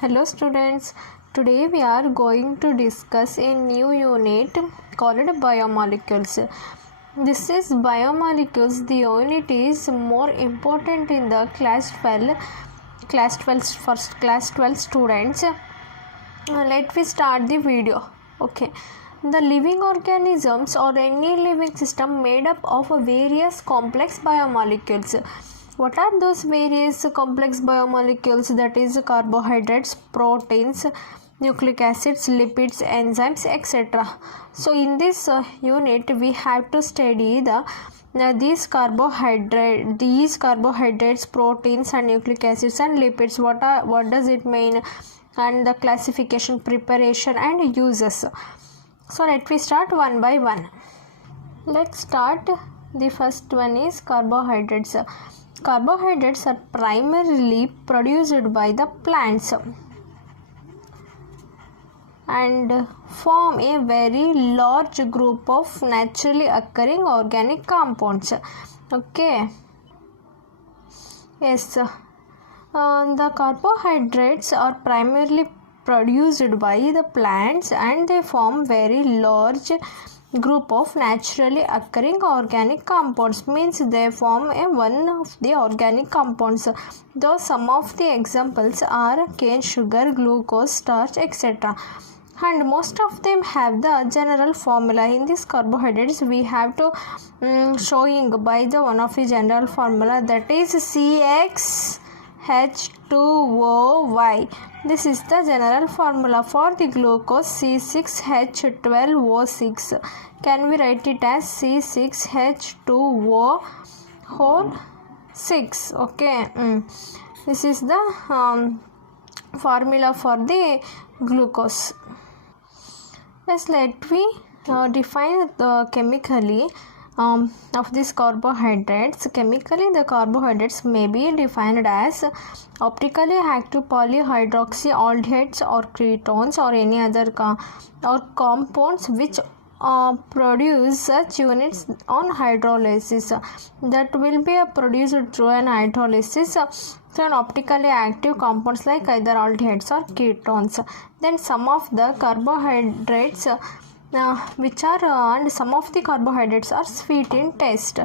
Hello students, today we are going to discuss a new unit called Biomolecules. This is Biomolecules. The unit is more important in the class 12 students. Let me start the video. Okay. The living organisms or any living system made up of various complex biomolecules. What are those various complex biomolecules? That is carbohydrates, proteins, nucleic acids, lipids, enzymes, etc. So in this unit we have to study these carbohydrates, proteins and nucleic acids and lipids. What does it mean, and the classification, preparation and uses. So let me start one by one. Let's start. The first one is carbohydrates. Carbohydrates are primarily produced by the plants and form a very large group of naturally occurring organic compounds. Okay. Yes. The carbohydrates are primarily produced by the plants and they form very large group of naturally occurring organic compounds, means they form one of the organic compounds, though some of the examples are cane sugar, glucose, starch, etc. and most of them have the general formula. In this carbohydrates we have to showing by the one of the general formula, that is CH2OY. This is the general formula. For the glucose, C6H12O6. Can we write it as C6H2O whole 6? Okay. This is the formula for the glucose. Yes, let me define the chemically of these carbohydrates. Chemically, the carbohydrates may be defined as optically active polyhydroxyaldehydes or ketones or any other or compounds which produce such units on hydrolysis. That will be produced through an hydrolysis. So an optically active compounds like either aldehydes or ketones. Then some of the carbohydrates and some of the carbohydrates are sweet in taste.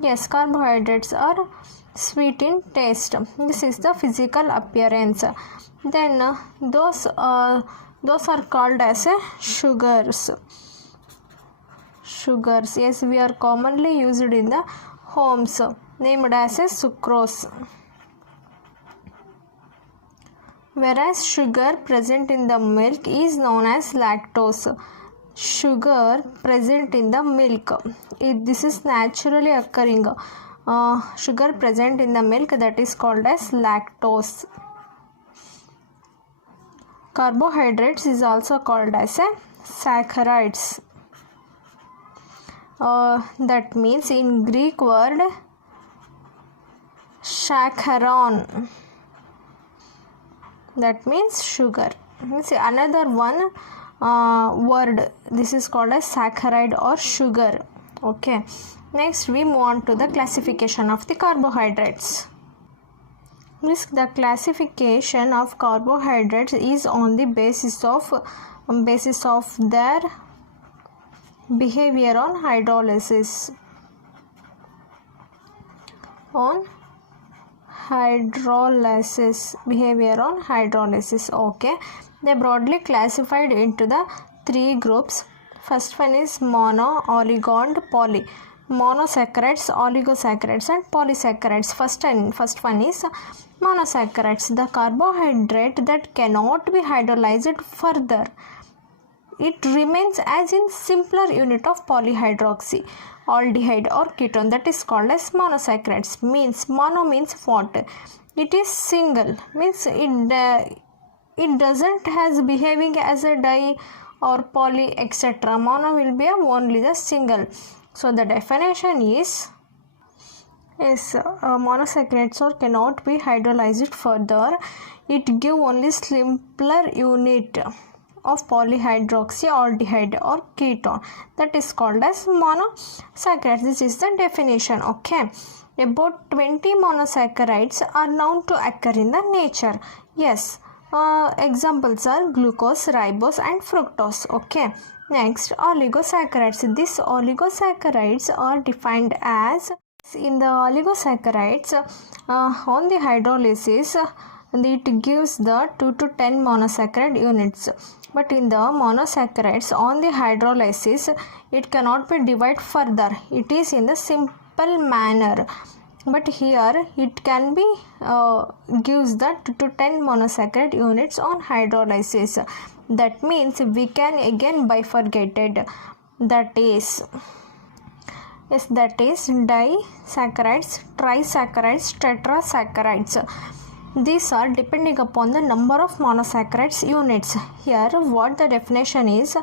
Yes, carbohydrates are sweet in taste. This is the physical appearance. Then those are called as sugars. Yes, we are commonly used in the homes, named as sucrose. Whereas sugar present in the milk is known as lactose. Sugar present in the milk, this is naturally occurring sugar present in the milk, that is called as lactose. Carbohydrates is also called as saccharides. That means in Greek word saccharon, that means sugar. Another one word, this is called as saccharide or sugar. Okay. Next we move on to the classification of the carbohydrates. The classification of carbohydrates is on the basis of their behavior on hydrolysis. Behavior on hydrolysis. Okay. They broadly classified into the three groups. First one is mono, oligo and poly. Monosaccharides, oligosaccharides and polysaccharides. First one is monosaccharides, the carbohydrate that cannot be hydrolyzed further. It remains as in simpler unit of polyhydroxy, aldehyde or ketone, that is called as monosaccharides. Means mono means what? It is single, means it doesn't has behaving as a di or poly, etc. Mono will be only the single. So the definition is monosaccharides or cannot be hydrolyzed further. It give only simpler unit of polyhydroxyaldehyde or ketone, that is called as monosaccharides. This is the definition. Okay. About 20 monosaccharides are known to occur in the nature. Yes, Examples are glucose, ribose and fructose. Okay. Next, oligosaccharides. These oligosaccharides are defined as, in the oligosaccharides, on the hydrolysis, it gives the 2 to 10 monosaccharide units. But in the monosaccharides, on the hydrolysis, it cannot be divided further. It is in the simple manner. But here it can be gives the 2 to 10 monosaccharide units on hydrolysis. That means we can again bifurcate it. That is disaccharides, trisaccharides, tetrasaccharides. These are depending upon the number of monosaccharides units. Here what the definition is,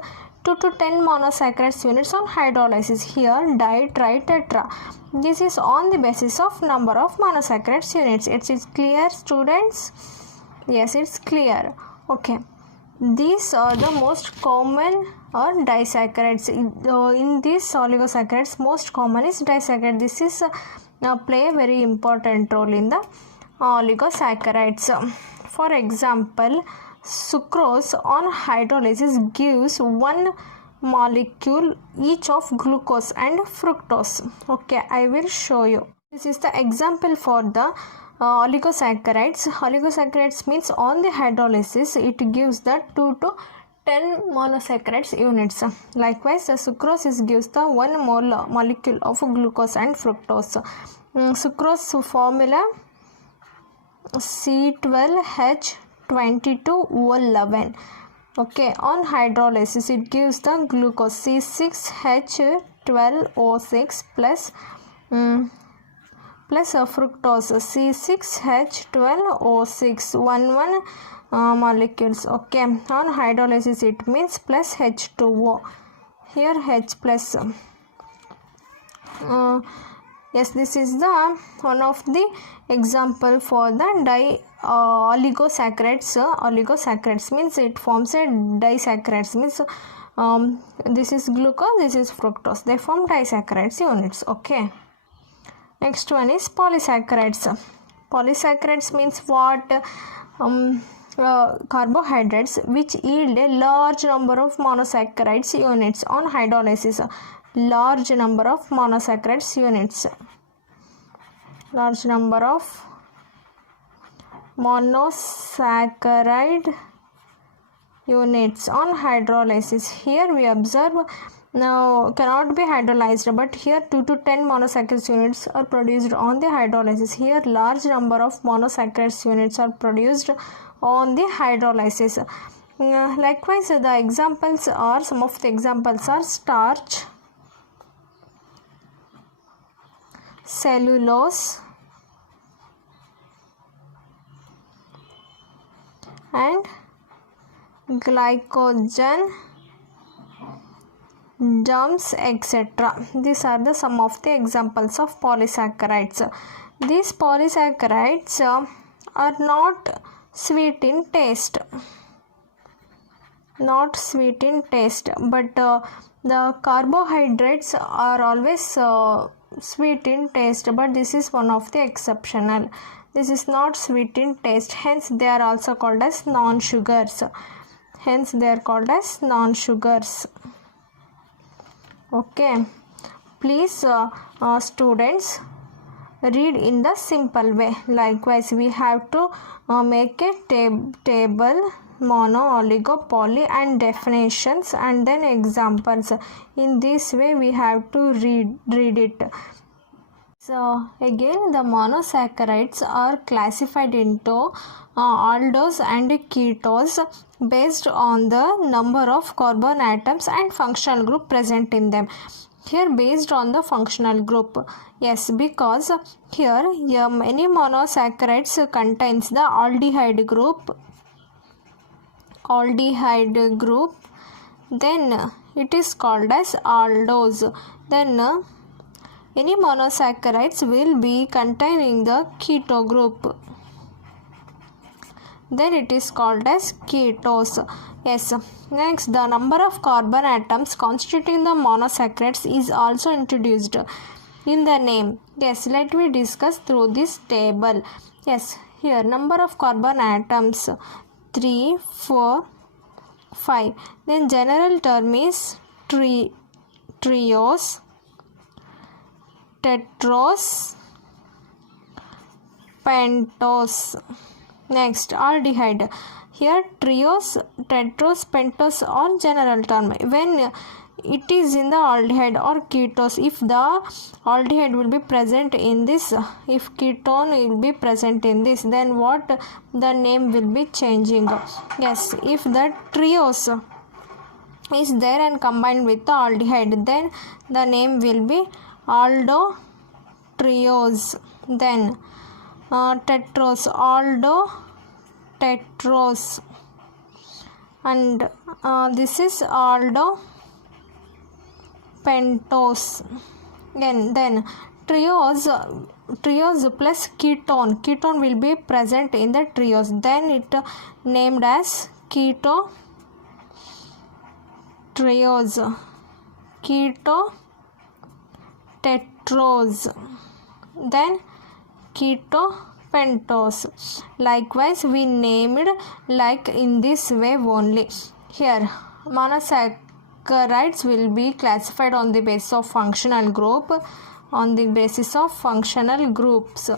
2 to 10 monosaccharides units on hydrolysis. Here di, tri, tetra. This is on the basis of number of monosaccharides units. It is clear, students? Yes, it's clear. Okay. These are the most common are disaccharides. In these oligosaccharides, most common is disaccharide. This is play a very important role in the oligosaccharides. For example, sucrose on hydrolysis gives one molecule each of glucose and fructose. Okay, I will show you. This is the example for the oligosaccharides. Oligosaccharides means on the hydrolysis it gives the 2 to 10 monosaccharides units. Likewise, the sucrose gives the 1 molecule of glucose and fructose. Sucrose formula C12H22O11. Okay, on hydrolysis it gives the glucose C6H12O6 plus fructose C6H12O6 1 molecules. Okay, on hydrolysis it means plus H2O. Here H plus. Yes, this is the one of the example for the oligosaccharides. Oligosaccharides means it forms a disaccharides, means this is glucose, this is fructose. They form disaccharides units. Okay. Next one is polysaccharides. Polysaccharides means what? Carbohydrates which yield a large number of monosaccharides units on hydrolysis. Large number of monosaccharides units. Large number of monosaccharide units on hydrolysis. Here we observe now cannot be hydrolyzed, but here 2 to 10 monosaccharides units are produced on the hydrolysis. Here large number of monosaccharides units are produced on the hydrolysis. Likewise, the examples are, some of the examples are starch, cellulose and glycogen, germs, etc. These are the some of the examples of polysaccharides. These polysaccharides are not sweet in taste. Not sweet in taste, but the carbohydrates are always sweet in taste, but this is one of the exceptional. This is not sweet in taste, hence they are also called as non-sugars. Hence they are called as non-sugars. Okay, please students read in the simple way. Likewise, we have to make a table, mono, oligo, poly and definitions and then examples. In this way we have to read it. So again, the monosaccharides are classified into aldose and ketos based on the number of carbon atoms and functional group present in them. Here based on the functional group. Yes, because here many monosaccharides contains the aldehyde group. Then it is called as aldose. Then any monosaccharides will be containing the keto group. Then it is called as ketose. Yes. Next, the number of carbon atoms constituting the monosaccharides is also introduced in the name. Yes, let me discuss through this table. Yes, here number of carbon atoms 3, 4, 5. Then general term is trios, tetros, pentos. Next, aldehyde. Here trios, tetros, pentos are general term. When it is in the aldehyde or ketos, if the aldehyde will be present in this, if ketone will be present in this, then what the name will be changing. Yes, if the trios is there and combined with the aldehyde, then the name will be aldo trios. Then tetros, aldo tetros, and this is aldo pentos. Then trios plus ketone will be present in the trios, then it named as keto trios, keto tetros, then keto pentos. Likewise, we named like in this way only. Here monosaccharides will be classified on the basis of functional group, on the basis of functional groups.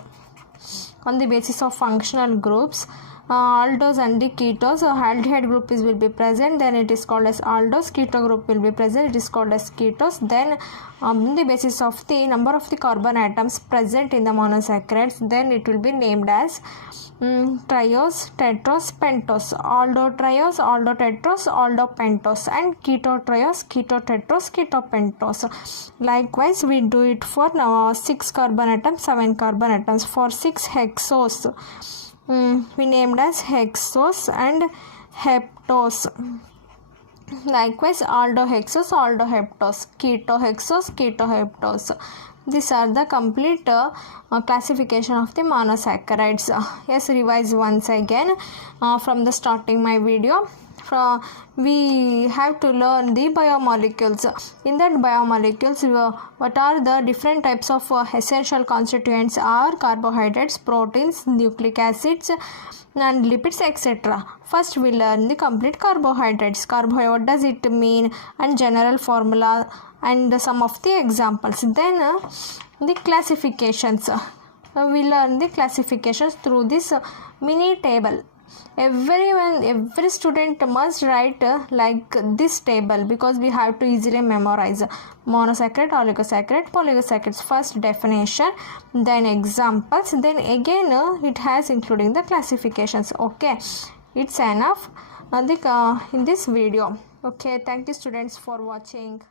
Aldose and the ketos, aldehyde group will be present, then it is called as aldose. Keto group will be present, it is called as ketos. Then on the basis of the number of the carbon atoms present in the monosaccharides, then it will be named as trios, tetros, pentos. Aldo trios, aldo tetros, aldo pentos, and keto trios, keto tetros, keto pentos. Likewise, we do it for 6 carbon atoms, 7 carbon atoms. For 6 hexose, we named as hexose and heptose. Likewise, aldohexose, aldoheptose, ketohexose, ketoheptose. These are the complete classification of the monosaccharides. Yes, revise once again from the starting my video. We have to learn the biomolecules. In that biomolecules, what are the different types of essential constituents are carbohydrates, proteins, nucleic acids, and lipids, etc. First, we learn the complete carbohydrates. What does it mean, and general formula, and some of the examples. Then the classifications. We learn the classifications through this mini table. Every student must write like this table, because we have to easily memorize monosaccharide, oligosaccharide, polysaccharides. First definition, then examples, then again it has including the classifications. Okay, it's enough in this video. Okay, thank you students for watching.